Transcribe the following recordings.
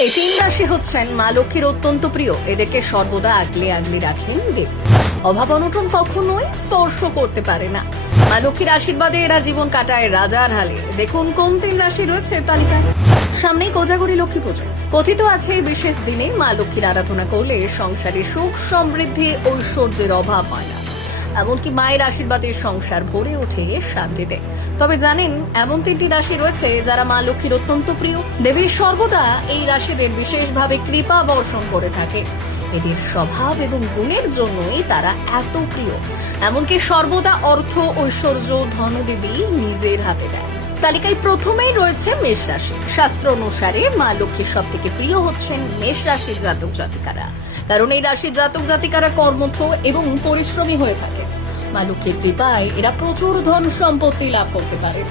এই তিন রাশি হচ্ছেন মা লক্ষ্মীর অত্যন্ত প্রিয়। এদেরকে সর্বদা আগলে আগলে রাখেন দেবী। অভাব অনটন কখনোই স্পর্শ করতে পারে না। মা লক্ষ্মীর আশীর্বাদে এরা জীবন কাটায় রাজার হালে। দেখুন কোন তিন রাশি রয়েছে তালিকায়। সামনেই কোজাগরি লক্ষ্মী পুজো। কথিত আছে, বিশেষ দিনে মা লক্ষ্মীর আরাধনা করলে সংসারে সুখ, সমৃদ্ধি, ঐশ্বর্যের অভাব হয় না। এমনকি মায়ের আশীর্বাদের সংসার ভরে ওঠে শান্তিতে। তবে জানেন, এমন তিনটি রাশি রয়েছে যারা মা লক্ষ্মীর অত্যন্ত প্রিয়। দেবীর সর্বদা এই রাশিদের বিশেষভাবে কৃপা বর্ষণ করে থাকে। এদের স্বভাব এবং গুণের জন্যই তারা এত প্রিয়। এমনকি সর্বদা অর্থ, ঐশ্বর্য, ধনদেবী নিজের হাতে দেয়। তালিকায় প্রথমেই রয়েছে মেষ রাশি। শাস্ত্র অনুসারে মা লক্ষ্মীর সব থেকে প্রিয় হচ্ছেন মেষ রাশির জাতক জাতিকারা কারণ এই রাশির জাতক জাতিকারা কর্মঠ এবং পরিশ্রমী হয়ে থাকে। মা লক্ষ্মীর কৃপায় এরা প্রচুর ধন সম্পত্তি লাভ করতে পারে।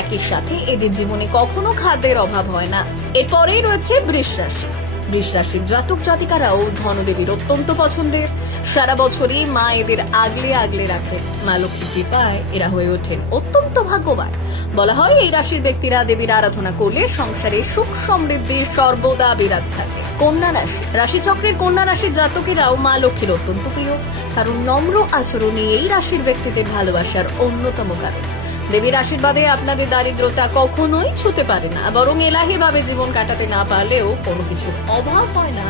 একই সাথে এদের জীবনে কখনো খাদ্যের অভাব হয় না। এরপরেই রয়েছে বৃষ রাশি বৃষ রাশির জাতক জাতিকারাও ধনদেবীর অত্যন্ত পছন্দের। সারা বছরই মা এদের আগলে আগলে রাখে। মা লক্ষ্মীর কৃপায় এরা হয়ে ওঠেন অত্যন্ত ভাগ্যবান। বলা হয় এই রাশির ব্যক্তিরা দেবীর আরাধনা করলে সংসারে সুখ সমৃদ্ধি সর্বদা বিরাজ থাকে। কন্যা রাশি, রাশিচক্রের কন্যা রাশির জাতকেরাও মা লক্ষ্মীর অত্যন্ত প্রিয়। কারণ নম্র আচরণই এই রাশির ব্যক্তিদের ভালোবাসার অন্যতম কারণ। দেবীর আশীর্বাদে আপনাদের দারিদ্রতা কখনোই ছুতে পারে না, বরং এলাহিভাবে জীবন কাটাতে না পারলেও কোনো কিছু অভাব হয় না